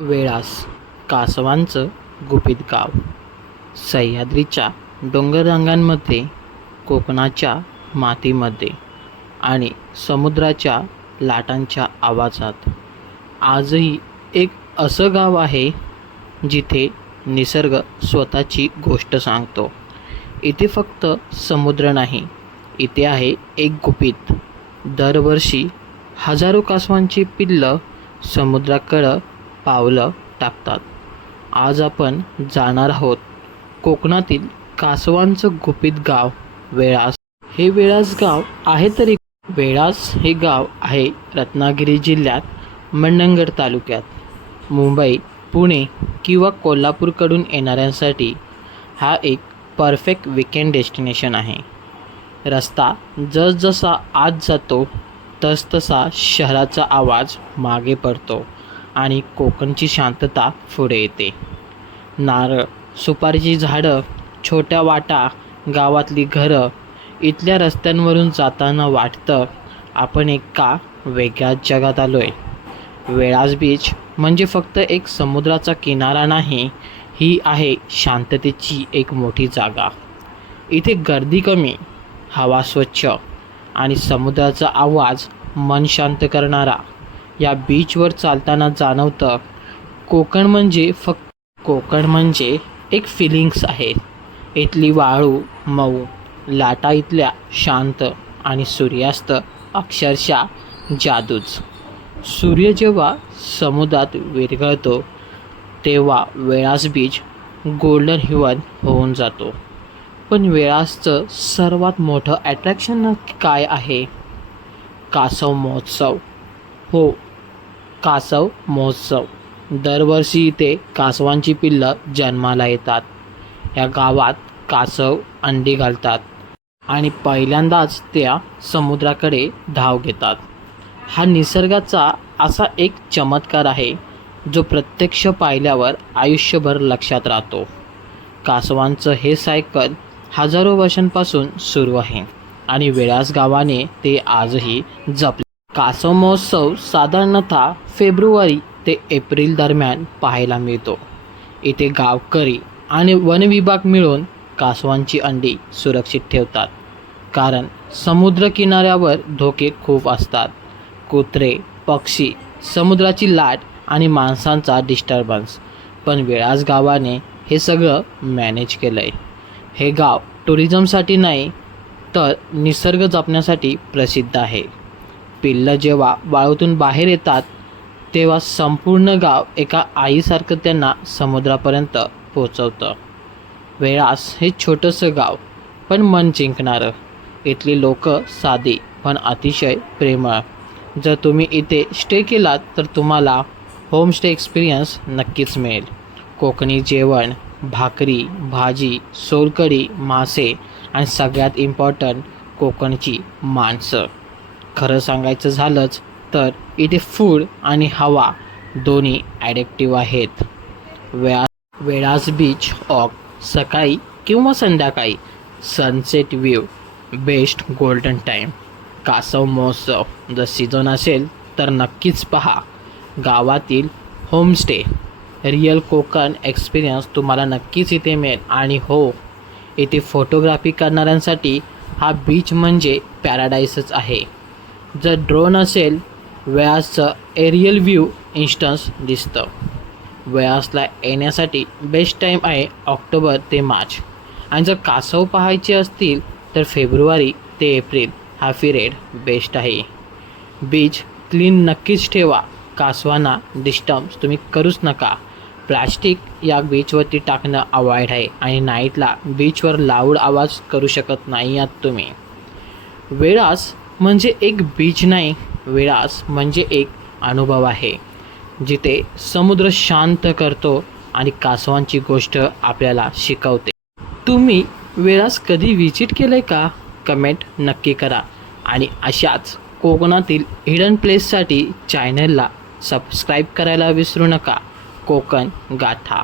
वेळास कासवांचं गुपित गाव. सह्याद्रीच्या डोंगररांगांमध्ये, कोकणाच्या मातीमध्ये आणि समुद्राच्या लाटांच्या आवाजात आजही एक असं गाव आहे जिथे निसर्ग स्वतःची गोष्ट सांगतो. इथे फक्त समुद्र नाही, इथे आहे एक गुपित. दरवर्षी हजारो कासवांची पिल्लं समुद्राकडं पावलं टाकतात. आज आपण जाणार आहोत कोकणातील कासवांचं गुपित गाव वेळास. हे वेळास गाव आहे तरी वेळास हे गाव आहे रत्नागिरी जिल्ह्यात मंडणगड तालुक्यात. मुंबई, पुणे किंवा कोल्हापूरकडून येणाऱ्यांसाठी हा एक परफेक्ट वीकेंड डेस्टिनेशन आहे. रस्ता जसजसा आत जातो तसतसा शहराचा आवाज मागे पडतो आणि कोकणची शांतता पुढे येते. नारळ, सुपारीची झाडं, छोट्या वाटा, गावातली घरं. इथल्या रस्त्यांवरून जाताना वाटतं आपण एका वेगळ्याच जगात आलो आहे. वेळास बीच म्हणजे फक्त एक समुद्राचा किनारा नाही, ही आहे शांततेची एक मोठी जागा. इथे गर्दी कमी, हवा स्वच्छ आणि समुद्राचा आवाज मन शांत करणारा. या बीचवर चालताना जाणवतं कोकण म्हणजे एक फिलिंग्स आहे. इथली वाळू मऊ, लाटा इथल्या शांत आणि सूर्यास्त अक्षरशः जादूच. सूर्य जेव्हा समुद्रात विरघळतो तेव्हा वेळास बीच गोल्डन ह्युन होऊन जातो. पण वेळासचं सर्वात मोठं अट्रॅक्शन काय आहे? कासव महोत्सव. हो, कासव महोत्सव. दरवर्षी इथे कासवांची पिल्लं जन्माला येतात. या गावात कासव अंडी घालतात आणि पहिल्यांदाच त्या समुद्राकडे धाव घेतात. हा निसर्गाचा असा एक चमत्कार आहे जो प्रत्यक्ष पाहिल्यावर आयुष्यभर लक्षात राहतो. कासवांचं हे सायकल हजारो वर्षांपासून सुरू आहे आणि वेळास गावाने ते आजही जपले. कासव महोत्सव साधारणतः फेब्रुवारी ते एप्रिल दरम्यान पाहायला मिळतो. इथे गावकरी आणि वनविभाग मिळून कासवांची अंडी सुरक्षित ठेवतात, कारण समुद्रकिनाऱ्यावर धोके खूप असतात. कुत्रे, पक्षी, समुद्राची लाट आणि माणसांचा डिस्टर्बन्स. पण वेळास गावाने हे सगळं मॅनेज केलं आहे. हे गाव टुरिझमसाठी नाही तर निसर्ग जपण्यासाठी प्रसिद्ध आहे. पिल्लं जेव्हा वाळूतून बाहेर येतात तेव्हा संपूर्ण गाव एका आईसारखं त्यांना समुद्रापर्यंत पोचवतं. वेळास हे छोटंसं गाव पण मन जिंकणारं. इथली लोकं साधी पण अतिशय प्रेमळ. जर तुम्ही इथे स्टे केलात तर तुम्हाला होमस्टे एक्सपिरियन्स नक्कीच मिळेल. कोकणी जेवण, भाकरी, भाजी, सोलकढी, मासे आणि सगळ्यात इम्पॉर्टंट कोकणची माणसं. खरं सांगायचं झालंच तर इथे फूड आणि हवा दोन्ही ॲडिक्टिव्ह आहेत. वेळास बीच वॉक सकाळी किंवा संध्याकाळी. Sunset view best golden time. कासव महोत्सव जर सीझन असेल तर नक्कीच पहा. गावातील होमस्टे, रिअल कोकण एक्सपिरियन्स तुम्हाला नक्कीच इथे मिळेल. आणि हो, इथे फोटोग्राफी करणाऱ्यांसाठी हा बीच म्हणजे पॅराडाईसच आहे. जर ड्रोन असेल, वेळासचं एरियल व्ह्यू इन्स्टन्स दिसतं. वेळासला येण्यासाठी बेस्ट टाईम आहे ऑक्टोबर ते मार्च. आणि जर कासव पाहायचे असतील तर फेब्रुवारी ते एप्रिल हा पिरियड बेस्ट आहे. बीच क्लीन नक्कीच ठेवा. कासवांना डिस्टर्ब तुम्ही करूच नका. प्लॅस्टिक या बीचवरती टाकणं अवॉइड आहे आणि नाईटला बीचवर लाऊड आवाज करू शकत नाही आहात तुम्ही. वेळास म्हणजे एक बीच नाही, वेळास म्हणजे एक अनुभव आहे जिथे समुद्र शांत करतो आणि कासवांची गोष्ट आपल्याला शिकवते. तुम्ही वेळास कधी व्हिजिट केलं आहे का? कमेंट नक्की करा. आणि अशाच कोकणातील हिडन प्लेससाठी चॅनलला सबस्क्राईब करायला विसरू नका. कोकण गाथा.